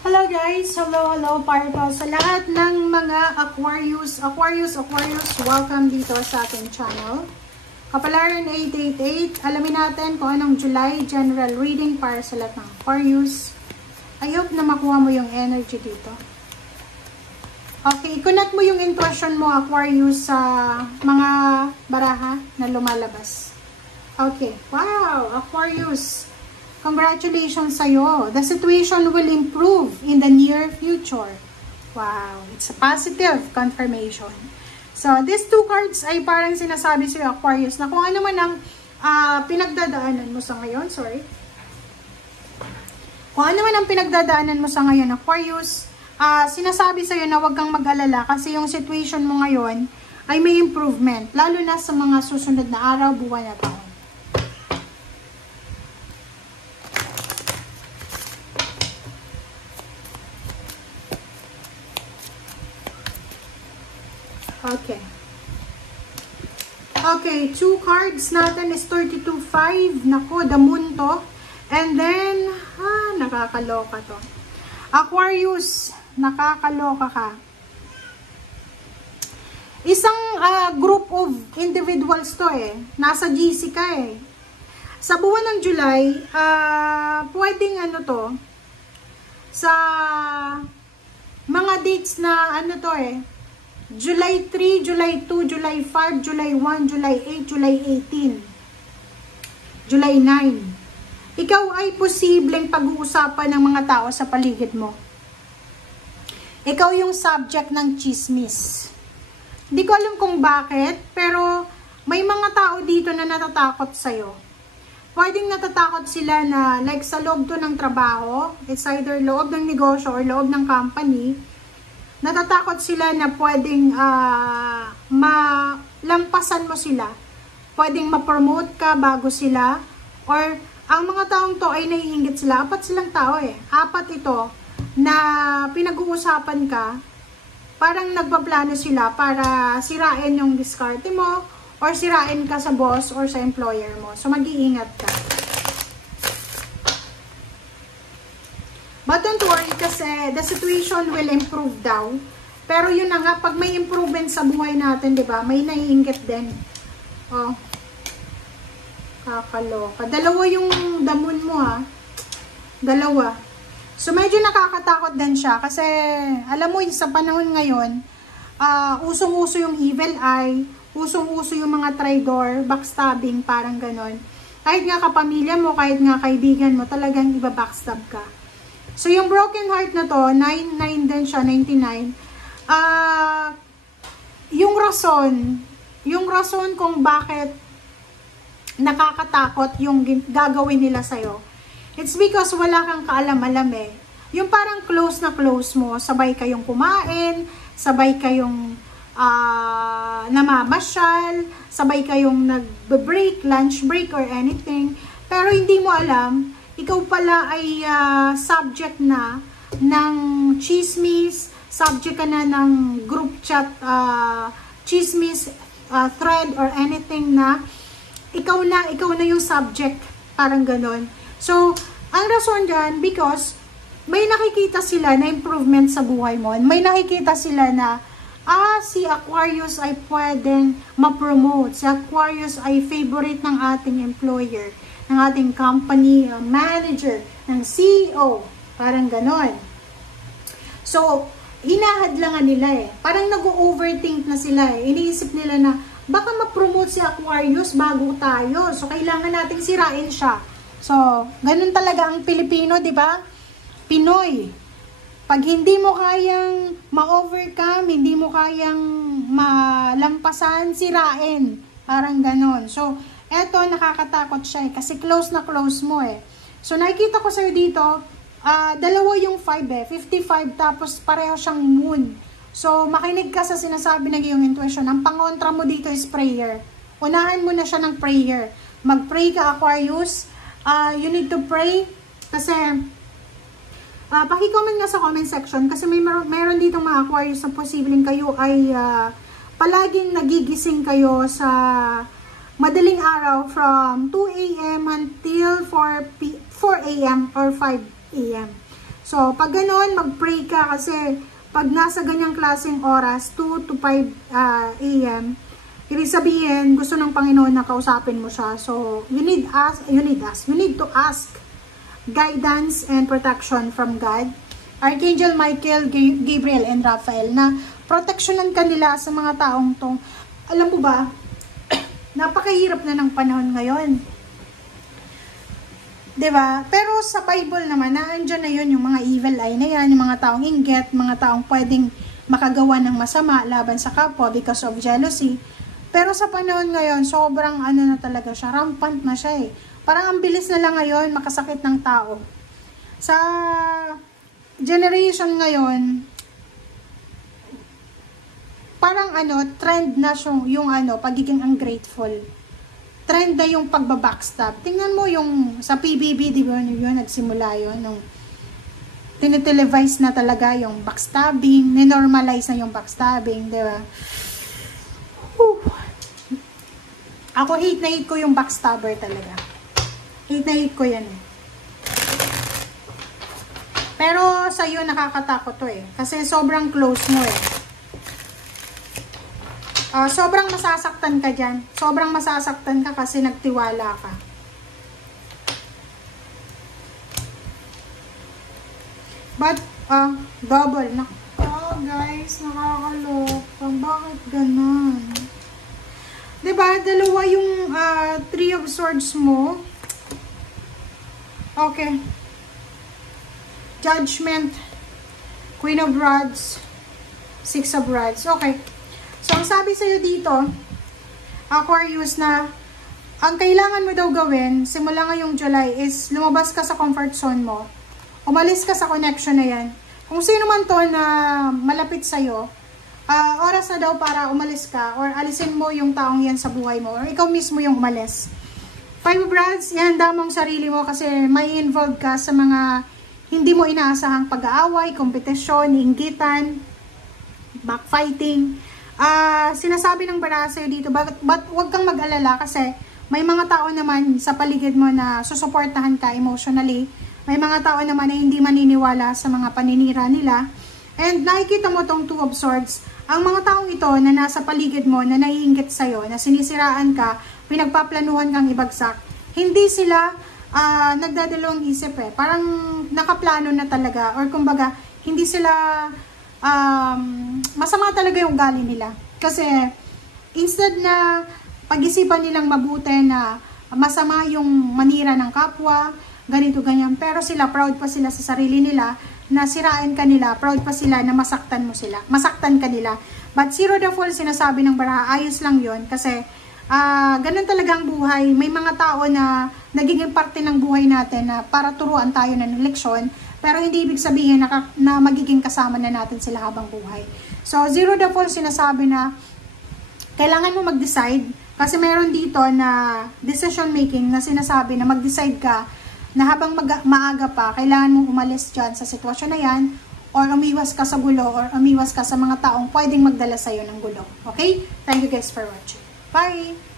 Hello guys! Hello para po sa lahat ng mga Aquarius, welcome dito sa ating channel. Kapalaran 888, alamin natin kung anong July general reading para sa lahat ng Aquarius. I hope na makuha mo yung energy dito. Okay, connect mo yung intuition mo Aquarius sa mga baraha na lumalabas. Okay, wow! Aquarius! Congratulations sa'yo. The situation will improve in the near future. Wow. It's a positive confirmation. So, these two cards ay parang sinasabi sa'yo, Aquarius, na kung ano man ang pinagdadaanan mo sa ngayon. Sorry. Kung ano man ang pinagdadaanan mo sa ngayon, Aquarius, sinasabi sa'yo na huwag kang mag-alala kasi yung situation mo ngayon ay may improvement. Lalo na sa mga susunod na araw, buwan na taon. Okay. Okay, two cards natin is 32-5. Nako, the moon to. And then, nakakaloka to. Aquarius, nakakaloka ka. Isang group of individuals to Nasa GC ka Sa buwan ng July, pwedeng sa mga dates na July 3, July 2, July 5, July 1, July 8, July 18, July 9. Ikaw ay posibleng pag-uusapan ng mga tao sa paligid mo. Ikaw yung subject ng chismis. Hindi ko alam kung bakit, pero may mga tao dito na natatakot sa'yo. Pwedeng natatakot sila na like sa loob to ng trabaho, it's either loob ng negosyo or loob ng company, natatakot sila na pwedeng malampasan mo sila. Pwedeng ma-promote ka bago sila. Or ang mga taong to ay naiinggit sila. Apat silang tao Apat ito na pinag-uusapan ka. Parang nagpaplano sila para sirain yung diskarte mo or sirain ka sa boss or sa employer mo. So mag-iingat ka. But don't worry kasi the situation will improve daw. Pero yun na nga, pag may improvement sa buhay natin, di ba? May naiinggit din. Oh. Kakaloka. Dalawa yung damon mo Dalawa. So medyo nakakatakot din siya kasi alam mo sa panahon ngayon, usong-uso yung evil eye, usong-uso yung mga traidor, backstabbing, parang ganon. Kahit nga kapamilya mo, kahit nga kaibigan mo, talagang iba-backstab ka. So, yung broken heart na to, 99 din siya, 99. Yung rason kung bakit nakakatakot yung gagawin nila sa'yo, it's because wala kang kaalam-alam Yung parang close na close mo, sabay kayong kumain, sabay kayong namamasyal, sabay kayong nag-break, lunch break or anything, pero hindi mo alam, ikaw pala ay subject na ng chismis, subject ka na ng group chat, chismis, thread or anything na ikaw na yung subject, parang ganon. So, ang rason dyan, because may nakikita sila na improvement sa buhay mo, may nakikita sila na si Aquarius ay pwedeng ma-promote, si Aquarius ay favorite ng ating employer, ng ating company manager, ng CEO, parang ganon. So, hinahadlangan nila Parang nag-overthink na sila Iniisip nila na, baka ma-promote si Aquarius bago tayo. So, kailangan nating sirain siya. So, ganun talaga ang Pilipino, di ba? Pinoy. Pag hindi mo kayang ma-overcome, hindi mo kayang malampasan, sirain. Parang ganon. So, eto, nakakatakot siya kasi close na close mo So, nakikita ko sa'yo dito, dalawa yung 5 55, tapos pareho siyang moon. So, makinig ka sa sinasabi ng iyong intuition. Ang pangontra mo dito is prayer. Unahan mo na siya ng prayer. Mag-pray ka, Aquarius. You need to pray kasi paki-comment nga sa comment section kasi meron ditong mga Aquarius na posibleng kayo ay palaging nagigising kayo sa madaling araw from 2 AM until 4 AM or 5 AM. So, pag ganun, mag-pray ka kasi pag nasa ganyang klaseng oras, 2 to 5 a.m., ibig sabihin, gusto ng Panginoon na kausapin mo siya. So, you need to ask guidance and protection from God. Archangel Michael, Gabriel, and Raphael na proteksyonan kanila sa mga taong to. Alam mo ba, napakahirap na ng panahon ngayon. 'Di ba? Pero sa Bible naman, naandyan na yun yung mga evil eye na yan, yung mga taong inggit, mga taong pwedeng makagawa ng masama laban sa kapwa because of jealousy. Pero sa panahon ngayon, sobrang ano na talaga siya, rampant na siya eh. Parang ang bilis na lang ngayon makasakit ng tao. Sa generation ngayon, parang trend na yung pagiging ungrateful. Trend na yung pagbabackstab. Tingnan mo yung sa PBB, di ba yun, nagsimula yun, nung tinitelevise na talaga yung backstabbing, ninormalize na yung backstabbing, di ba? Ako hate na hate ko yung backstabber talaga. Hate na hate ko yan eh. Pero sa'yo nakakatakot to eh. Kasi sobrang close mo eh. Sobrang masasaktan ka dyan. Sobrang masasaktan ka kasi nagtiwala ka. But, double. Guys, nakakaloka. Bakit ganun? Diba, dalawa yung Three of Swords mo. Okay. Judgment. Queen of Rods. Six of Rods. Okay. So, ang sabi sa'yo dito, Aquarius, na ang kailangan mo daw gawin, simula ngayong July, is lumabas ka sa comfort zone mo. Umalis ka sa connection na yan. Kung sino man to na malapit sa'yo, oras na daw para umalis ka or alisin mo yung taong yan sa buhay mo or ikaw mismo yung umalis. Five of Rods, ihanda mong sarili mo kasi may involved ka sa mga hindi mo inaasahang pag-aaway, kompetisyon, inggitan, backfighting. Sinasabi ng baraha sa'yo dito, but huwag kang mag-alala kasi may mga tao naman sa paligid mo na susuportahan ka emotionally. May mga tao naman na hindi maniniwala sa mga paninira nila. And nakikita mo tong Two of Swords. Ang mga taong ito na nasa paligid mo, na naiinggit sa'yo, na sinisiraan ka, pinagpaplanuhan kang ibagsak, hindi sila nagdadalawang isip eh. Parang nakaplano na talaga. Or kumbaga, hindi sila masama talaga yung ugali nila. Kasi, instead na pag-isipan nilang mabuti na masama yung manira ng kapwa, ganito, ganyan, pero sila, proud pa sila sa sarili nila, na sirain ka nila, proud pa sila na masaktan mo sila, masaktan ka nila. But Zero the Fool, sinasabi ng baraha, ayos lang yon kasi, ganun talagang buhay. May mga tao na nagiging parte ng buhay natin na para turuan tayo ng leksyon, pero hindi ibig sabihin na magiging kasama na natin sila habang buhay. So, Zero the Fool, sinasabi na kailangan mo mag-decide kasi meron dito na decision making na sinasabi na mag-decide ka na habang maaga pa, kailangan mong umalis dyan sa sitwasyon na yan or umiwas ka sa gulo or umiwas ka sa mga taong pwedeng magdala sa'yo ng gulo. Okay? Thank you guys for watching. Bye!